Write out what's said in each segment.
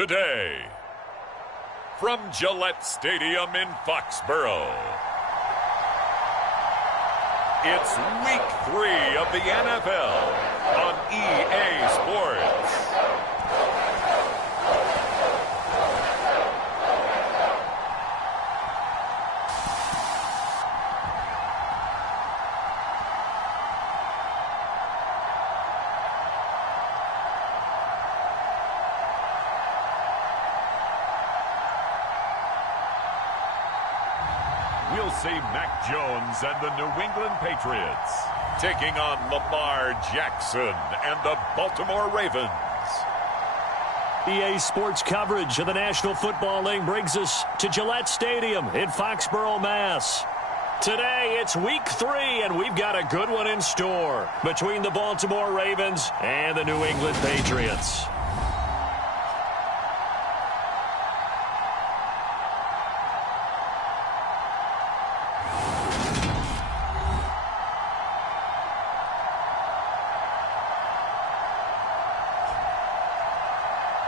today. From Gillette Stadium in Foxborough, it's Week 3 of the NFL on EA Sports. We'll see Mac Jones and the New England Patriots taking on Lamar Jackson and the Baltimore Ravens. EA Sports coverage of the National Football League brings us to Gillette Stadium in Foxborough, Mass. Today, it's Week 3, and we've got a good one in store between the Baltimore Ravens and the New England Patriots.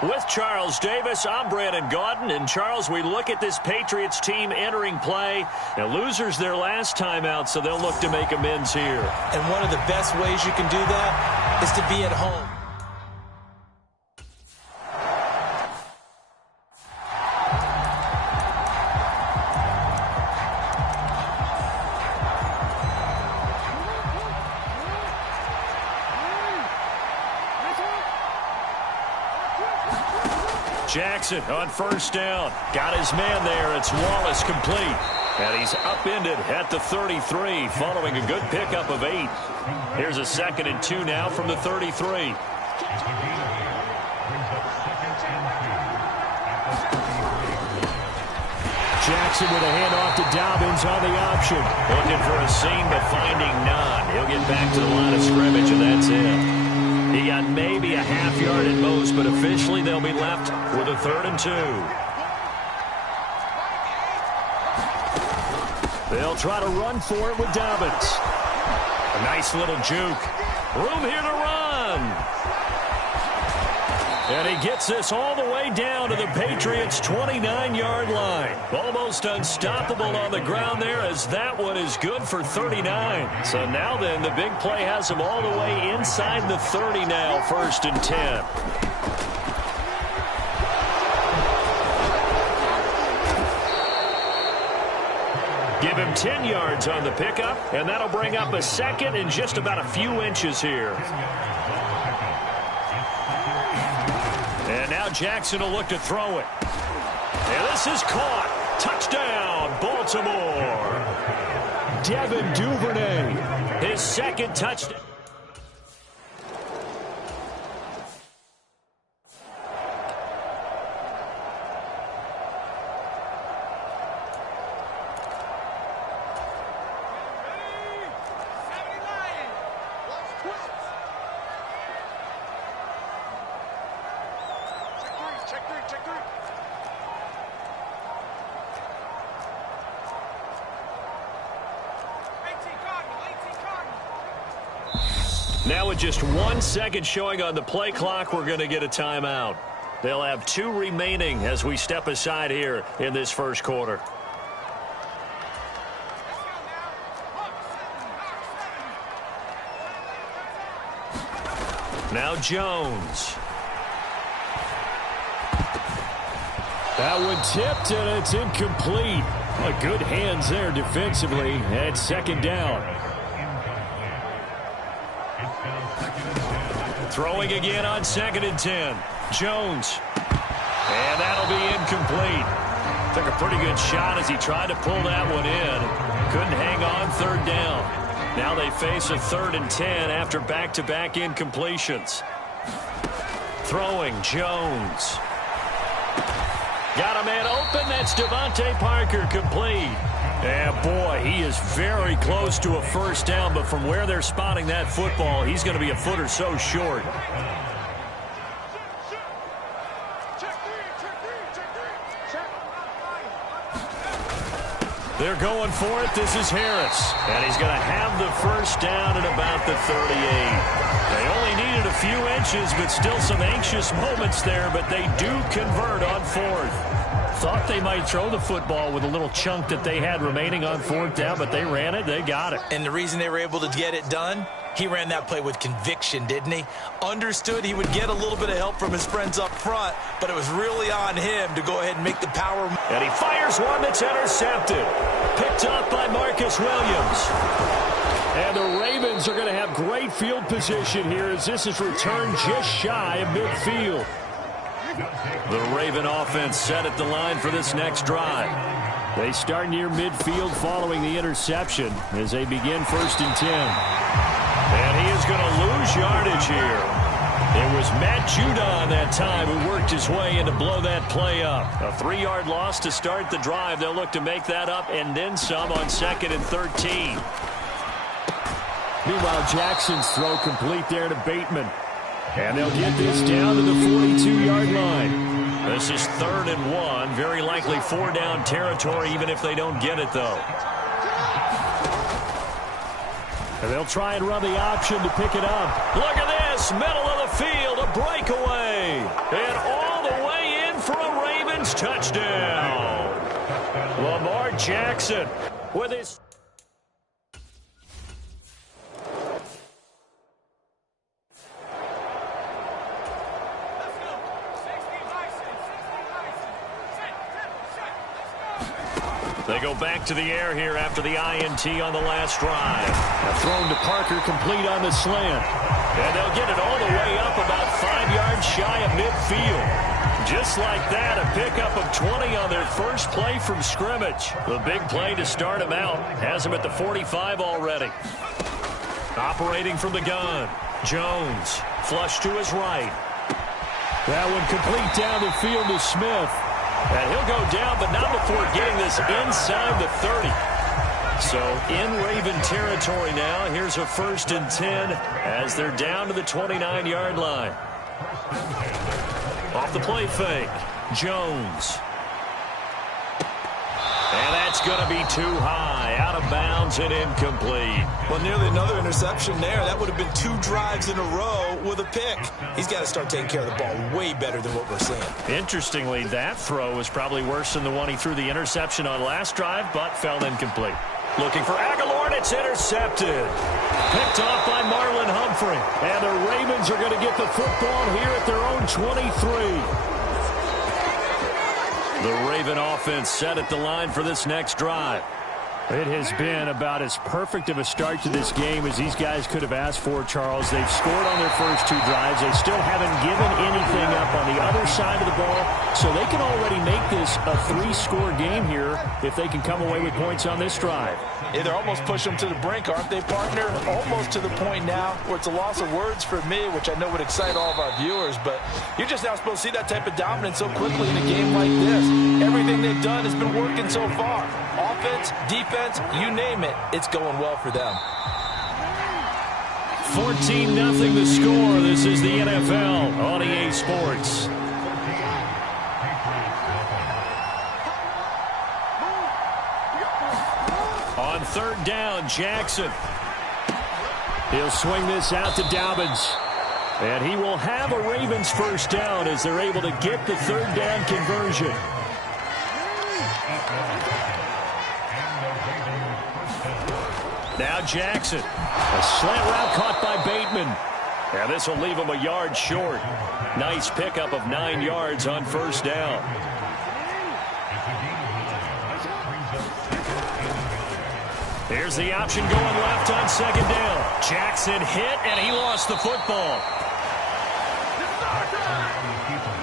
With Charles Davis, I'm Brandon Gaudin. And, Charles, we look at this Patriots team entering play. Now, losers their last time out, so they'll look to make amends here. And one of the best ways you can do that is to be at home. Jackson on first down. Got his man there. It's Wallace complete. And he's upended at the 33 following a good pickup of 8. Here's a 2nd and 2 now from the 33. Jackson with a handoff to Dobbins on the option. Looking for a seam, but finding none. He'll get back to the line of scrimmage, and that's it. He got maybe a half yard at most, but officially they'll be left with a 3rd and 2. They'll try to run for it with Dobbins. A nice little juke. Room here to run. And he gets this all the way down to the Patriots' 29-yard line. Almost unstoppable on the ground there, as that one is good for 39. So now then, the big play has him all the way inside the 30 now, 1st and 10. Give him 10 yards on the pickup, and that'll bring up a 2nd and just about a few inches here. And now Jackson will look to throw it. And this is caught. Touchdown, Baltimore. Devin Duvernay, his 2nd touchdown. Now with just 1 second showing on the play clock, we're going to get a timeout. They'll have 2 remaining as we step aside here in this first quarter. Now Jones. That one tipped, and it's incomplete. Good hands there defensively at 2nd down. Throwing again on 2nd and 10. Jones. And that'll be incomplete. Took a pretty good shot as he tried to pull that one in. Couldn't hang on 3rd down. Now they face a 3rd and 10 after back-to-back incompletions. Throwing Jones. Got a man open. That's Devontae Parker complete. And boy, he is very close to a 1st down, but from where they're spotting that football, he's going to be a foot or so short. They're going for it. This is Harris. And he's going to have the first down at about the 38. They only needed a few inches, but still some anxious moments there. But they do convert on fourth. Thought they might throw the football with a little chunk that they had remaining on fourth down, but they ran it. They got it. And the reason they were able to get it done, he ran that play with conviction, didn't he? Understood he would get a little bit of help from his friends up front, but it was really on him to go ahead and make the power. And he fires one that's intercepted. Picked up by Marcus Williams. And the Ravens are going to have great field position here as this is returned just shy of midfield. The Raven offense set at the line for this next drive. They start near midfield following the interception as they begin 1st and 10. And he is going to lose yardage here. It was Matt Judon that time who worked his way in to blow that play up. A 3-yard loss to start the drive. They'll look to make that up and then some on 2nd and 13. Meanwhile, Jackson's throw complete there to Bateman. And they'll get this down to the 42-yard line. This is 3rd and 1. Very likely 4-down territory even if they don't get it, though. And they'll try and run the option to pick it up. Look at this. Middle of the field. A breakaway. And all the way in for a Ravens touchdown. Lamar Jackson with his... They go back to the air here after the INT on the last drive. Thrown to Parker, complete on the slant. And they'll get it all the way up about 5 yards shy of midfield. Just like that, a pickup of 20 on their first play from scrimmage. The big play to start him out. Has him at the 45 already. Operating from the gun. Jones, flush to his right. That one complete down the field to Smith. And he'll go down, but not before getting this inside the 30. So in Raven territory now. Here's a 1st and 10 as they're down to the 29-yard line. Off the play fake. Jones. And that's going to be too high. Out of bounds and incomplete. Well, nearly another interception there. That would have been 2 drives in a row with a pick. He's got to start taking care of the ball way better than what we're seeing. Interestingly, that throw was probably worse than the one he threw the interception on last drive, but fell incomplete. Looking for Aguilar, and it's intercepted. Picked off by Marlon Humphrey. And the Ravens are going to get the football here at their own 23. The Raven offense set at the line for this next drive. It has been about as perfect of a start to this game as these guys could have asked for, Charles. They've scored on their first 2 drives. They still haven't given anything up on the other side of the ball, so they can already make this a 3-score game here if they can come away with points on this drive. Yeah, they're almost pushing them to the brink, aren't they, partner? Almost to the point now where it's a loss of words for me, which I know would excite all of our viewers, but you're just now supposed to see that type of dominance so quickly in a game like this. Everything they've done has been working so far. Offense, defense, you name it, it's going well for them. 14-0 the score. This is the NFL on EA Sports. On 3rd down, Jackson. He'll swing this out to Dobbins. And he will have a Ravens first down as they're able to get the 3rd down conversion. Now Jackson. A slant route caught by Bateman. And this will leave him a yard short. Nice pickup of 9 yards on 1st down. Here's the option going left on 2nd down. Jackson hit, and he lost the football.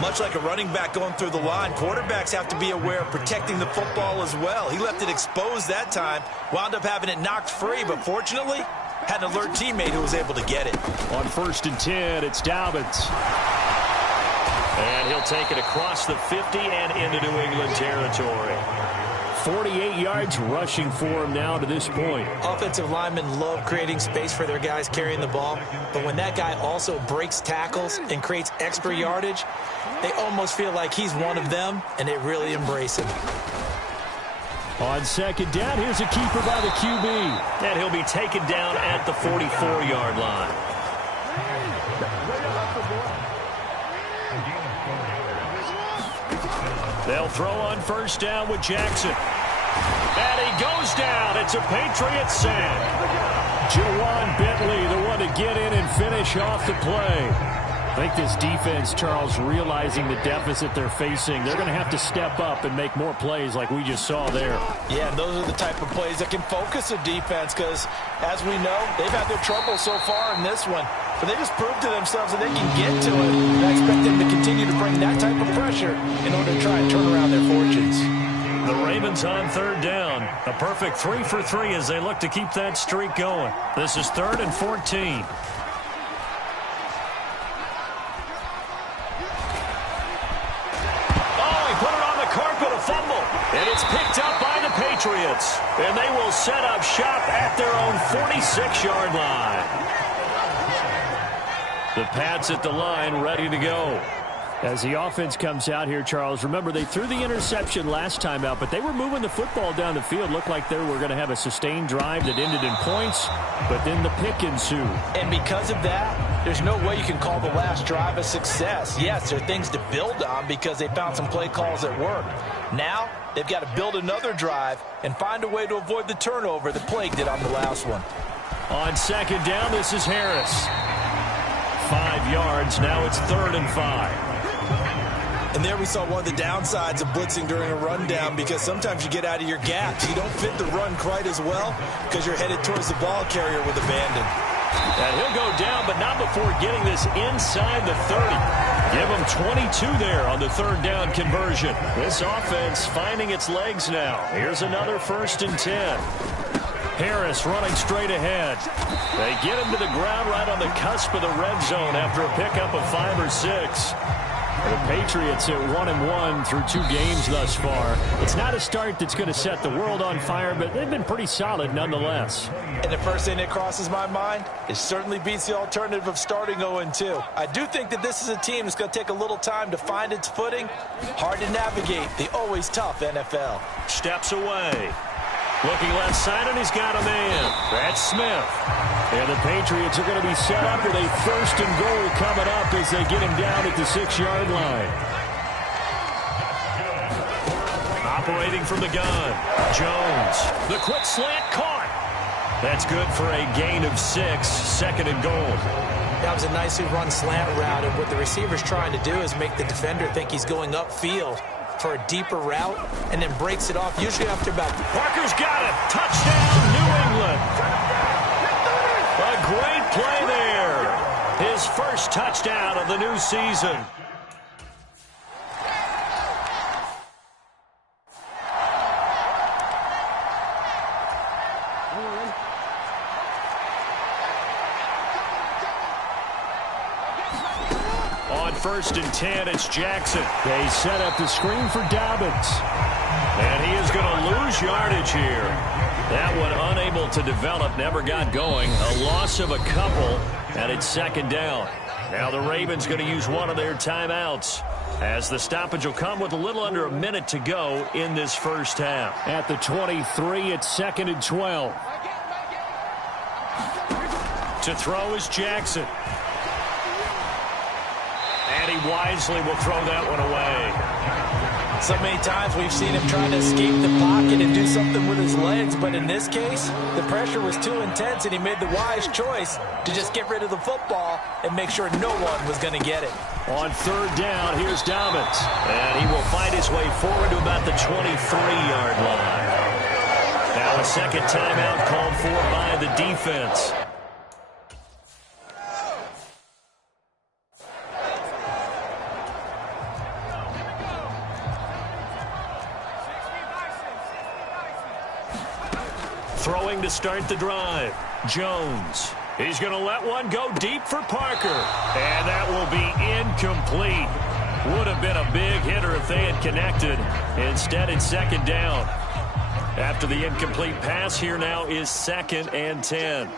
Much like a running back going through the line, quarterbacks have to be aware of protecting the football as well. He left it exposed that time, wound up having it knocked free, but fortunately, had an alert teammate who was able to get it. On 1st and 10, it's Dobbins. And he'll take it across the 50 and into New England territory. 48 yards rushing for him now to this point. Offensive linemen love creating space for their guys carrying the ball, but when that guy also breaks tackles and creates extra yardage, they almost feel like he's one of them, and they really embrace him. On second down, here's a keeper by the QB. And he'll be taken down at the 44-yard line. They'll throw on first down with Jackson. And he goes down. It's a Patriots sack. Jawan Bentley, the one to get in and finish off the play. I think this defense, Charles, realizing the deficit they're facing, they're going to have to step up and make more plays like we just saw there. Yeah, and those are the type of plays that can focus a defense because, as we know, they've had their trouble so far in this one. But they just proved to themselves that they can get to it. And I expect them to continue to bring that type of pressure in order to try and turn around their fortunes. The Ravens on third down. A perfect 3 for 3 as they look to keep that streak going. This is 3rd and 14. And it's picked up by the Patriots. And they will set up shop at their own 46-yard line. The Pats at the line ready to go. As the offense comes out here, Charles, remember they threw the interception last time out, but they were moving the football down the field. Looked like they were going to have a sustained drive that ended in points, but then the pick ensued. And because of that, there's no way you can call the last drive a success. Yes, there are things to build on because they found some play calls that worked. Now, they've got to build another drive and find a way to avoid the turnover that plagued it on the last one. On second down, this is Harris. 5 yards. Now it's 3rd and 5. And there we saw one of the downsides of blitzing during a rundown because sometimes you get out of your gaps. You don't fit the run quite as well because you're headed towards the ball carrier with abandon. And he'll go down, but not before getting this inside the 30. Give him 22 there on the 3rd down conversion. This offense finding its legs now. Here's another 1st and 10. Harris running straight ahead. They get him to the ground right on the cusp of the red zone after a pickup of 5 or 6. The Patriots at 1-1 through 2 games thus far. It's not a start that's going to set the world on fire, but they've been pretty solid nonetheless. And the first thing that crosses my mind, it certainly beats the alternative of starting 0-2. I do think that this is a team that's going to take a little time to find its footing. Hard to navigate the always tough NFL. Steps away. Looking left side, and he's got a man. That's Smith. And the Patriots are going to be set up with a 1st and goal coming up as they get him down at the 6-yard line. Operating from the gun, Jones. The quick slant caught. That's good for a gain of 6, 2nd and goal. That was a nicely run slant route, and what the receiver's trying to do is make the defender think he's going upfield for a deeper route, and then breaks it off, usually after about... Parker's got it. Touchdown, New England. A great play there. His first touchdown of the new season. On 1st and 10, it's Jackson. They set up the screen for Dobbins. And he is going to lose yardage here. That one unable to develop, never got going. A loss of a couple, and it's 2nd down. Now the Ravens going to use one of their timeouts, as the stoppage will come with a little under a minute to go in this first half. At the 23, it's 2nd and 12. To throw is Jackson. And he wisely will throw that one away. So many times we've seen him trying to escape the pocket and do something with his legs, but in this case, the pressure was too intense and he made the wise choice to just get rid of the football and make sure no one was going to get it. On 3rd down, here's Dobbins. And he will find his way forward to about the 23-yard line. Now a 2nd timeout called for by the defense. Throwing to start the drive, Jones. He's going to let one go deep for Parker. And that will be incomplete. Would have been a big hitter if they had connected. Instead, it's 2nd down. After the incomplete pass, here now is 2nd and 10.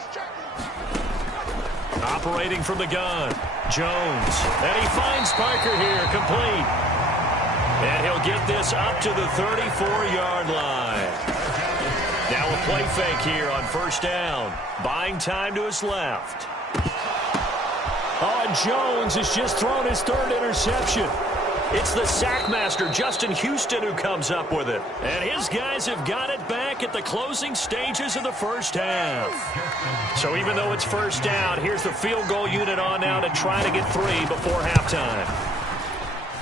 Operating from the gun, Jones. And he finds Parker here, complete. And he'll get this up to the 34-yard line. Now a play fake here on first down. Buying time to his left. Oh, and Jones has just thrown his third interception. It's the sackmaster, Justin Houston, who comes up with it. And his guys have got it back at the closing stages of the first half. So even though it's first down, here's the field goal unit on now to try to get 3 before halftime.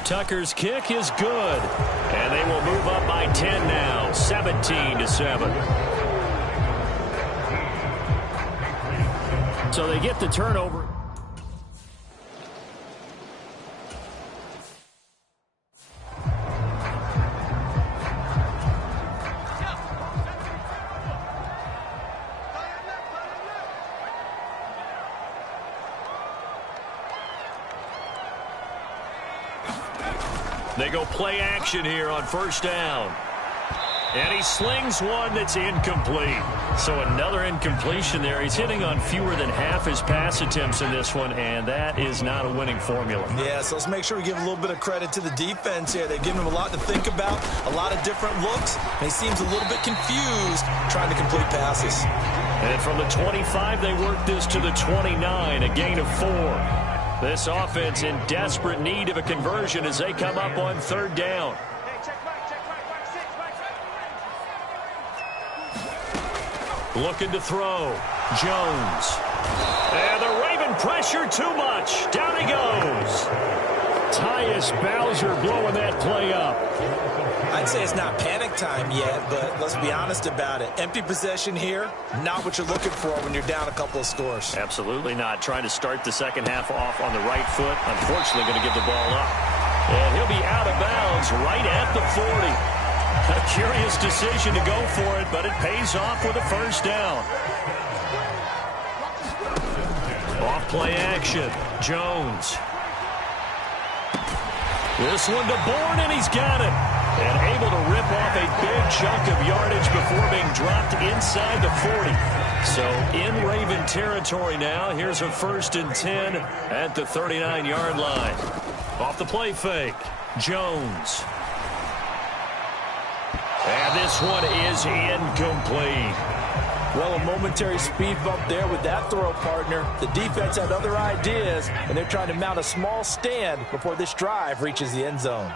Tucker's kick is good. And they will move up by 10 now, 17-7. So they get the turnover. They go play action here on first down. And he slings one that's incomplete. So another incompletion there. He's hitting on fewer than half his pass attempts in this one, and that is not a winning formula. Yeah, so let's make sure we give a little bit of credit to the defense here. They've given him a lot to think about, a lot of different looks, and he seems a little bit confused trying to complete passes. And from the 25, they work this to the 29, a gain of 4. This offense in desperate need of a conversion as they come up on third down. Looking to throw. Jones. And the Raven pressure too much. Down he goes. Tyus Bowser blowing that play up. I'd say it's not panic time yet, but let's be honest about it. Empty possession here, not what you're looking for when you're down a couple of scores. Absolutely not. Trying to start the second half off on the right foot. Unfortunately, going to give the ball up. And he'll be out of bounds right at the 40. A curious decision to go for it, but it pays off with a first down. Off play action. Jones. This one to Bourne, and he's got it. And able to rip off a big chunk of yardage before being dropped inside the 40. So in Raven territory now. Here's a 1st and 10 at the 39-yard line. Off the play fake. Jones. And this one is incomplete. Well, a momentary speed bump there with that throw, partner. The defense had other ideas, and they're trying to mount a small stand before this drive reaches the end zone.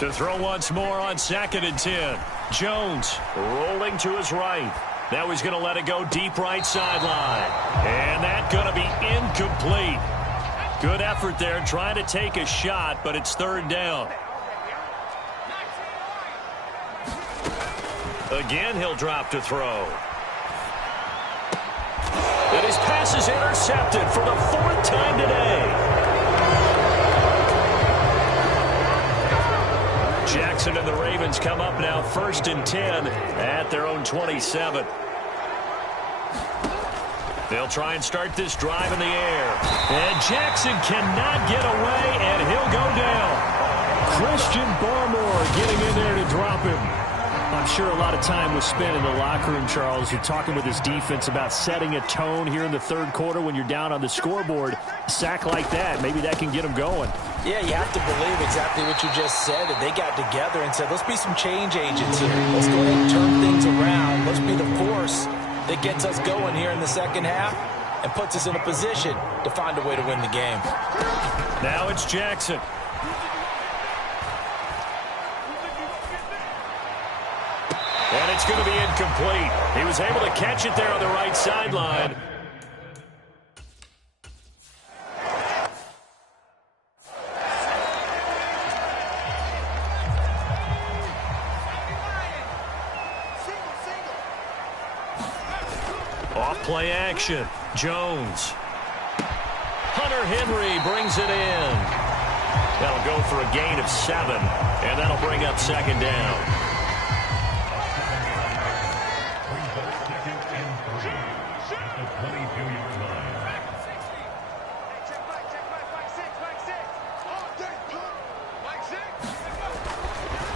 To throw once more on 2nd and 10. Jones rolling to his right. Now he's going to let it go deep right sideline. And that's going to be incomplete. Good effort there trying to take a shot, but it's 3rd down. Again, he'll drop to throw. And his pass is intercepted for the 4th time today. Jackson and the Ravens come up now 1st and 10 at their own 27. They'll try and start this drive in the air. And Jackson cannot get away, and he'll go down. Christian Barmore getting in there to drop him. I'm sure a lot of time was spent in the locker room, Charles. You're talking with his defense about setting a tone here in the 3rd quarter when you're down on the scoreboard. A sack like that, maybe that can get them going. Yeah, you have to believe exactly what you just said, that they got together and said, let's be some change agents here. Let's go ahead and turn things around. Let's be the force that gets us going here in the second half and puts us in a position to find a way to win the game. Now it's Jackson. And it's going to be incomplete. He was able to catch it there on the right sideline. Off play action. Jones. Hunter Henry brings it in. That'll go for a gain of 7, and that'll bring up 2nd down.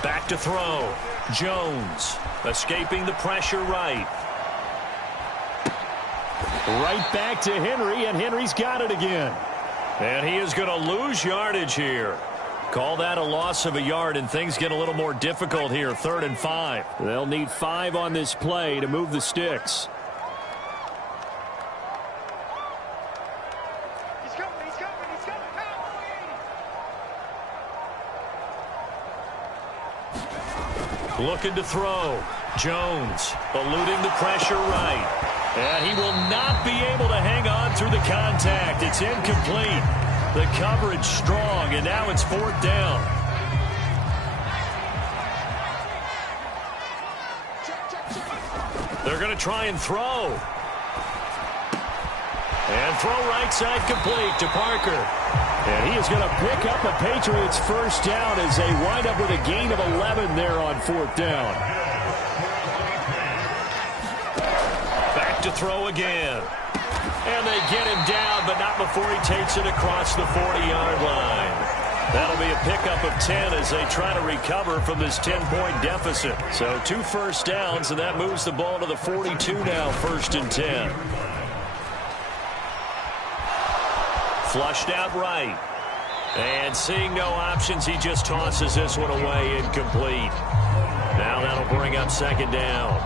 Back to throw. Jones escaping the pressure right. Right back to Henry, and Henry's got it again. And he is going to lose yardage here. Call that a loss of a yard, and things get a little more difficult here. 3rd and 5. They'll need 5 on this play to move the sticks. Looking to throw. Jones eluding the pressure right. And he will not be able to hang on through the contact. It's incomplete. The coverage strong, and now it's 4th down. They're going to try and throw. And throw right side complete to Parker. And he is going to pick up a Patriots first down as they wind up with a gain of 11 there on 4th down. Back to throw again. And they get him down, but not before he takes it across the 40-yard line. That'll be a pickup of 10 as they try to recover from this 10-point deficit. So 2 first downs, and that moves the ball to the 42 now, 1st and 10. Flushed out right. And seeing no options, he just tosses this one away, incomplete. Now that'll bring up 2nd down.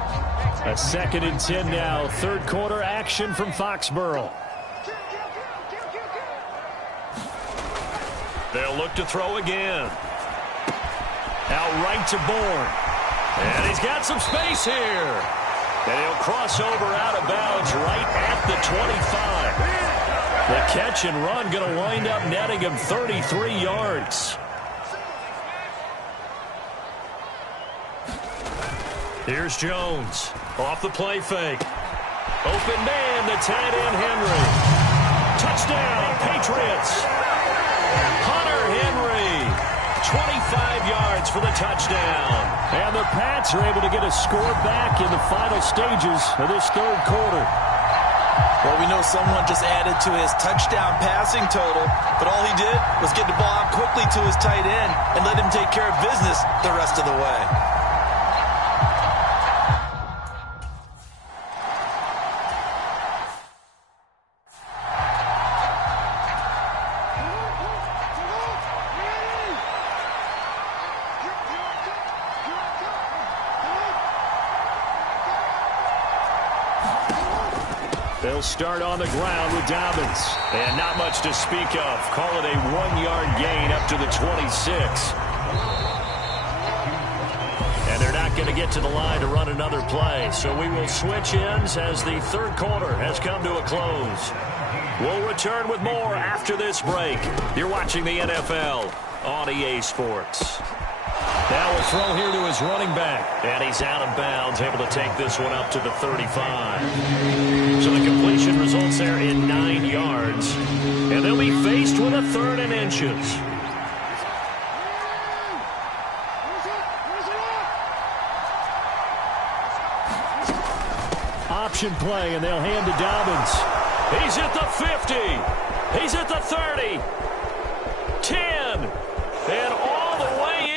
A 2nd and 10 now. 3rd quarter action from Foxborough. They'll look to throw again. Out right to Bourne. And he's got some space here. And he'll cross over out of bounds right at the 25. The catch and run going to wind up netting him 33 yards. Here's Jones. Off the play fake. Open man, the tight end Henry. Touchdown, Patriots. Hunter Henry. 25 yards for the touchdown. And the Pats are able to get a score back in the final stages of this 3rd quarter. Well, we know someone just added to his touchdown passing total, but all he did was get the ball out quickly to his tight end and let him take care of business the rest of the way. They'll start on the ground with Dobbins. And not much to speak of. Call it a 1-yard gain up to the 26. And they're not going to get to the line to run another play. So we will switch ends as the 3rd quarter has come to a close. We'll return with more after this break. You're watching the NFL on EA Sports. Now we'll throw here to his running back. And he's out of bounds, able to take this one up to the 35. So the completion results there in 9 yards. And they'll be faced with a 3rd and inches. Option play, and they'll hand to Dobbins. He's at the 50. He's at the 30. 10. And all the way in.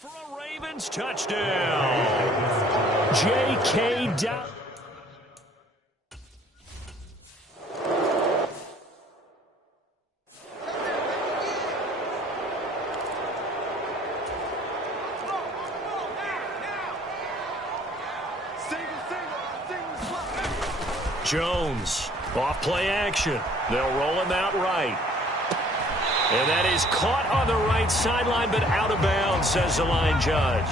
For a Ravens touchdown. J.K. Down. Jones, off play action. They'll roll him out right. And that is caught on the right sideline, but out of bounds, says the line judge.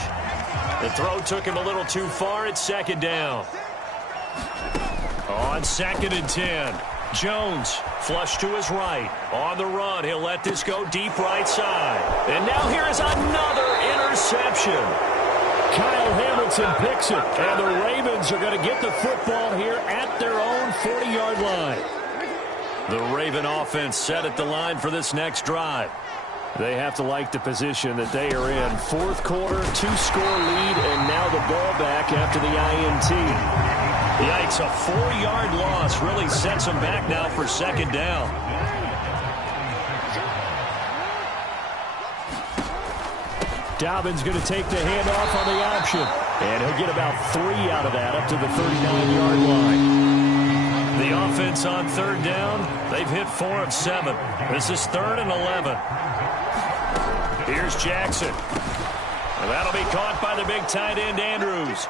The throw took him a little too far. It's second down. On 2nd and 10. Jones, flush to his right. On the run, he'll let this go deep right side. And now here is another interception. Kyle Hamilton picks it, and the Ravens are going to get the football here at their own 40-yard line. The Raven offense set at the line for this next drive. They have to like the position that they are in. 4th quarter, 2-score lead, and now the ball back after the INT. Yikes, a 4-yard loss really sets them back now for second down. Dobbins going to take the handoff on the option. And he'll get about 3 out of that up to the 39-yard line. The offense on 3rd down, they've hit 4 of 7. This is 3rd and 11. Here's Jackson. And that'll be caught by the big tight end, Andrews.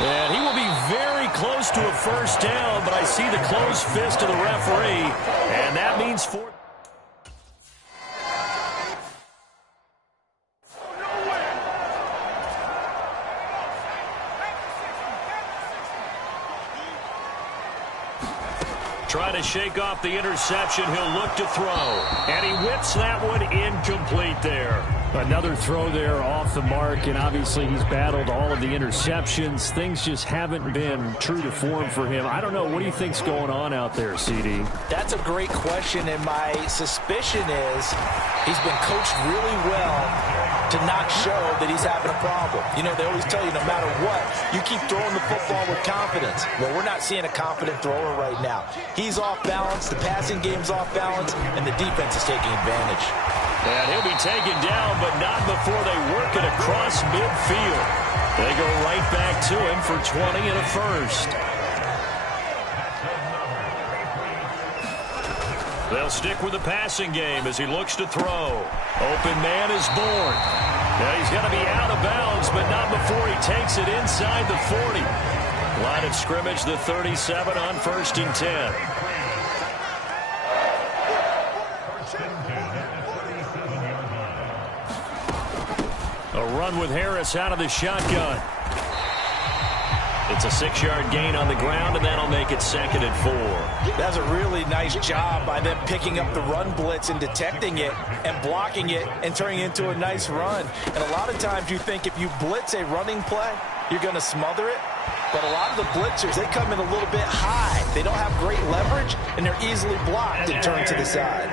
And he will be very close to a first down, but I see the closed fist of the referee, and that means 4. Trying to shake off the interception. He'll look to throw. And he whips that one incomplete there. Another throw there off the mark, and obviously he's battled all of the interceptions. Things just haven't been true to form for him. I don't know. What do you think's going on out there, CD? That's a great question, and my suspicion is he's been coached really well to not show that he's having a problem. You know, they always tell you no matter what, you keep throwing the football with confidence. Well, we're not seeing a confident thrower right now. He's off balance, the passing game's off balance, and the defense is taking advantage. And he'll be taken down, but not before they work it across midfield. They go right back to him for 20 and a first. They'll stick with the passing game as he looks to throw. Open man is born. Now he's going to be out of bounds, but not before he takes it inside the 40. Line of scrimmage, the 37 on 1st and 10. A run with Harris out of the shotgun. It's a 6-yard gain on the ground, and that'll make it 2nd and 4. That's a really nice job by them picking up the run blitz and detecting it and blocking it and turning it into a nice run. And a lot of times you think if you blitz a running play, you're going to smother it. But a lot of the blitzers, they come in a little bit high. They don't have great leverage, and they're easily blocked and turned to the side.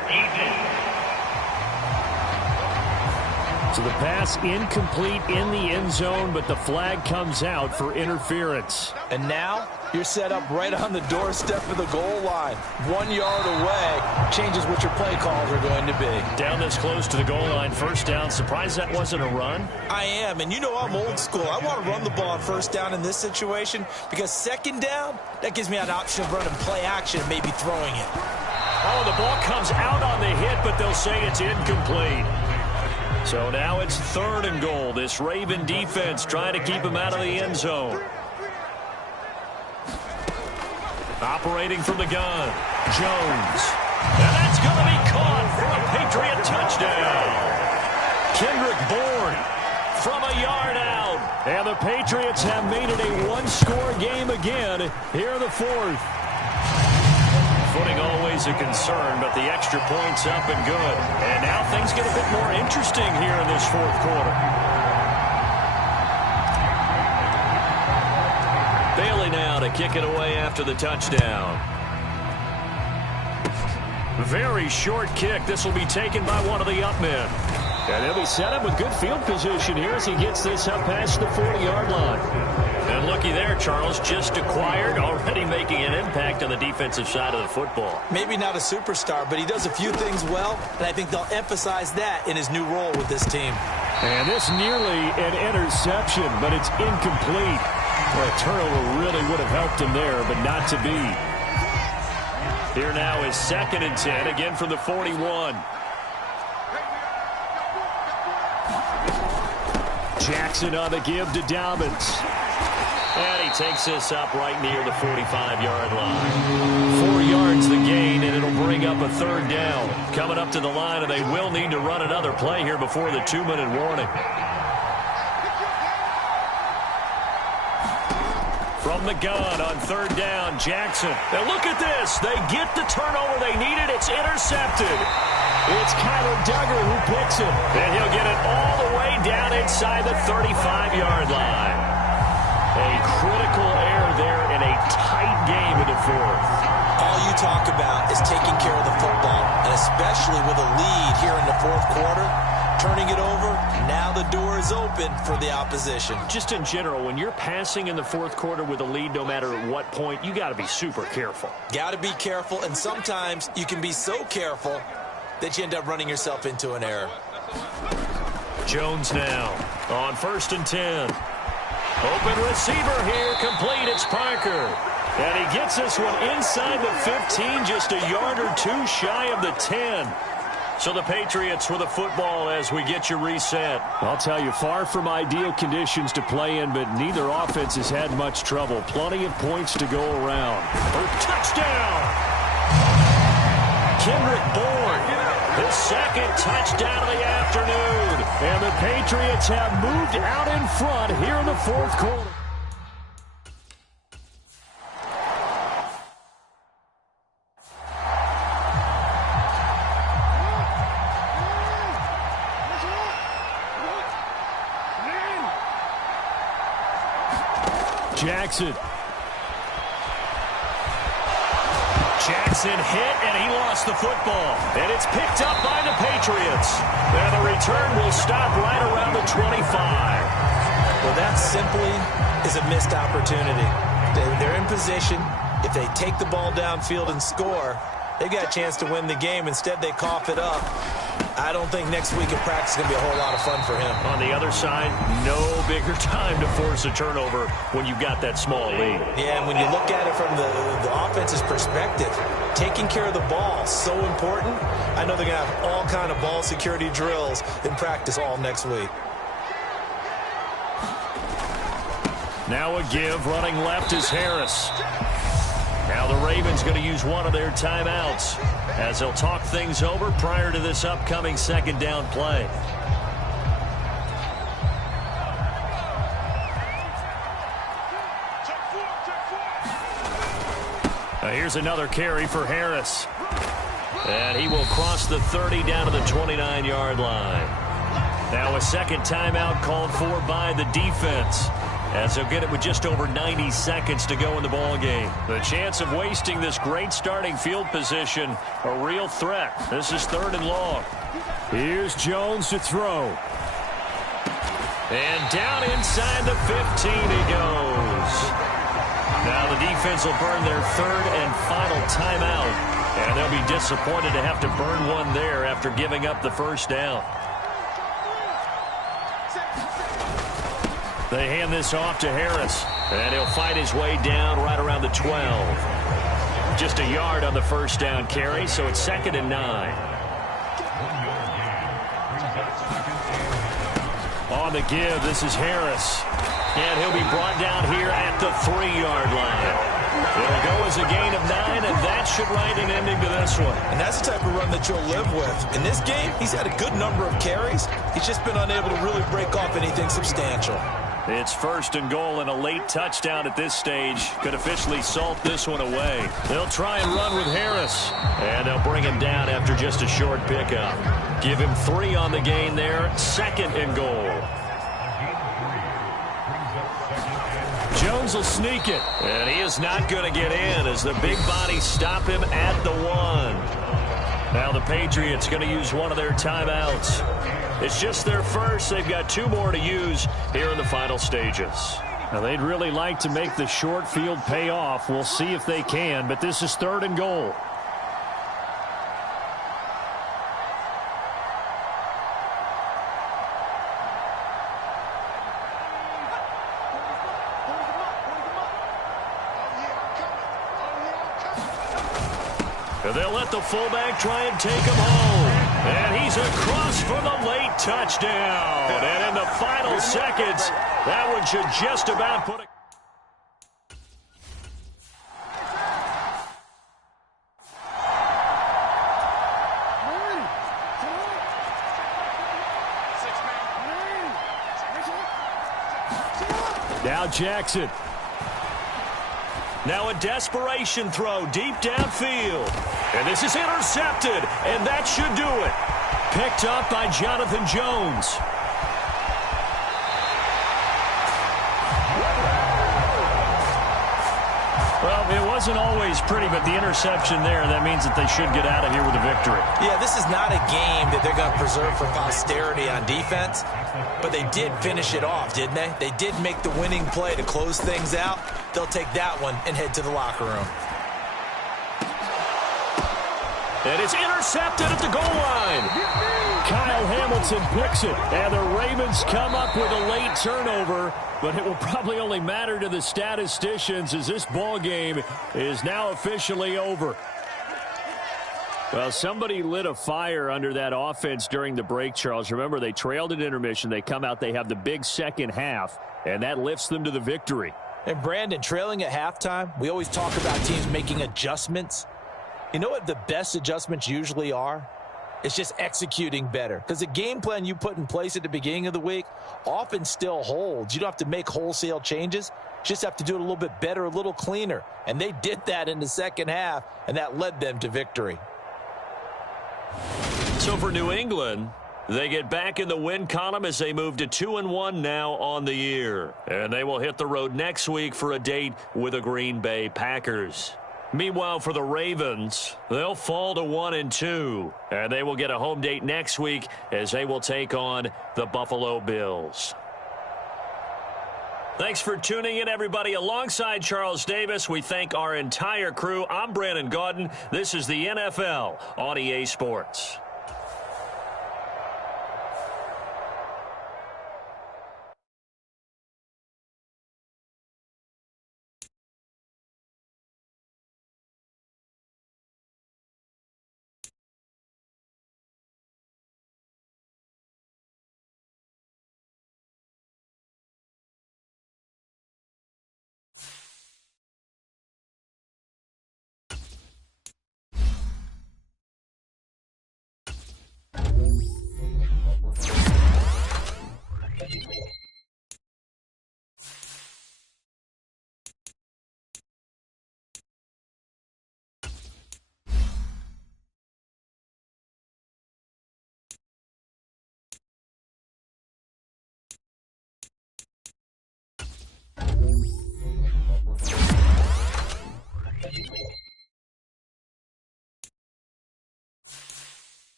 So the pass incomplete in the end zone, but the flag comes out for interference. And now you're set up right on the doorstep of the goal line. 1 yard away changes what your play calls are going to be. Down this close to the goal line, first down. Surprised that wasn't a run? I am, and you know I'm old school. I want to run the ball on first down in this situation because second down, that gives me an option of running play action and maybe throwing it. Oh, the ball comes out on the hit, but they'll say it's incomplete. So now it's 3rd and goal. This Raven defense trying to keep him out of the end zone. Operating from the gun, Jones. And that's going to be caught for a Patriot touchdown. Kendrick Bourne from a yard out. And the Patriots have made it a 1-score game again here in the 4th. Footing always a concern, but the extra point's up and good. And now things get a bit more interesting here in this 4th quarter. Bailey now to kick it away after the touchdown. Very short kick. This will be taken by one of the up men. And he'll be set up with good field position here as he gets this up past the 40-yard line. And looky there, Charles, just acquired, already making an impact on the defensive side of the football. Maybe not a superstar, but he does a few things well, and I think they'll emphasize that in his new role with this team. And this nearly an interception, but it's incomplete. Well, a turnover really would have helped him there, but not to be. Here now is 2nd and 10, again from the 41. Jackson on the give to Dobbins. And he takes this up right near the 45-yard line. 4 yards the gain, and it'll bring up a third down. Coming up to the line, and they will need to run another play here before the 2-minute warning. From the gun on third down, Jackson. Now look at this. They get the turnover they needed. It's intercepted. It's Kyler Duggar who picks it. And he'll get it all the way down inside the 35-yard line. A critical error there in a tight game in the fourth. All you talk about is taking care of the football, and especially with a lead here in the fourth quarter, turning it over, now the door is open for the opposition. Just in general, when you're passing in the fourth quarter with a lead, no matter at what point, you got to be super careful. Got to be careful, and sometimes you can be so careful that you end up running yourself into an error. Jones now on 1st and 10. Open receiver here, complete. It's Parker. And he gets this one inside the 15, just a yard or two shy of the 10. So the Patriots with the football as we get you reset. I'll tell you, far from ideal conditions to play in, but neither offense has had much trouble. Plenty of points to go around. Touchdown! Kendrick Bourne, his second touchdown of the afternoon. And the Patriots have moved out in front here in the fourth quarter. Jackson hit, and he lost the football. And it's picked up by the Patriots. And the return will stop right around the 25. Well, that simply is a missed opportunity. They're in position. If they take the ball downfield and score, they've got a chance to win the game. Instead, they cough it up. I don't think next week at practice is going to be a whole lot of fun for him. On the other side, no bigger time to force a turnover when you've got that small lead. Yeah, and when you look at it from the offense's perspective, taking care of the ball, so important. I know they're going to have all kind of ball security drills in practice all next week. Now a give, running left is Harris. Now the Ravens going to use one of their timeouts as they'll talk things over prior to this upcoming second down play. Now here's another carry for Harris. And he will cross the 30 down to the 29-yard line. Now a second timeout called for by the defense, as they'll get it with just over 90 seconds to go in the ball game. The chance of wasting this great starting field position, a real threat. This is 3rd and long. Here's Jones to throw. And down inside the 15 he goes. Now the defense will burn their 3rd and final timeout, and they'll be disappointed to have to burn one there after giving up the first down. They hand this off to Harris, and he'll fight his way down right around the 12. Just a yard on the first down carry, so it's 2nd and 9. On the give, this is Harris. And he'll be brought down here at the 3-yard line. It'll go as a gain of 9, and that should write an ending to this one. And that's the type of run that you'll live with. In this game, he's had a good number of carries. He's just been unable to really break off anything substantial. It's 1st and goal, and a late touchdown at this stage could officially salt this one away. They'll try and run with Harris, and they'll bring him down after just a short pickup. Give him 3 on the gain there, 2nd and goal. Jones will sneak it, and he is not going to get in as the big bodies stop him at the 1. Now the Patriots going to use one of their timeouts. It's just their first. They've got 2 more to use here in the final stages. Now they'd really like to make the short field pay off. We'll see if they can, but this is 3rd and goal. They'll let the fullback try and take him home. And he's across for the late touchdown. And in the final seconds, that one should just about put it. about Jackson. Now a desperation throw deep downfield. And this is intercepted, and that should do it. Picked up by Jonathan Jones. Well, it wasn't always pretty, but the interception there, that means that they should get out of here with a victory. Yeah, this is not a game that they're going to preserve for posterity on defense, but they did finish it off, didn't they? They did make the winning play to close things out. They'll take that one and head to the locker room. And it's intercepted at the goal line. Kyle Hamilton picks it, and the Ravens come up with a late turnover, but it will probably only matter to the statisticians as this ball game is now officially over. Well, somebody lit a fire under that offense during the break, Charles. Remember, they trailed at intermission. They come out, they have the big second half, and that lifts them to the victory. And, Brandon, trailing at halftime, we always talk about teams making adjustments. You know what the best adjustments usually are? It's just executing better. Because the game plan you put in place at the beginning of the week often still holds. You don't have to make wholesale changes. You just have to do it a little bit better, a little cleaner. And they did that in the second half, and that led them to victory. So for New England, they get back in the win column as they move to 2-1 now on the year. And they will hit the road next week for a date with the Green Bay Packers. Meanwhile, for the Ravens, they'll fall to 1-2, and they will get a home date next week as they will take on the Buffalo Bills. Thanks for tuning in, everybody. Alongside Charles Davis, we thank our entire crew. I'm Brandon Gaudin. This is the NFL on EA Sports.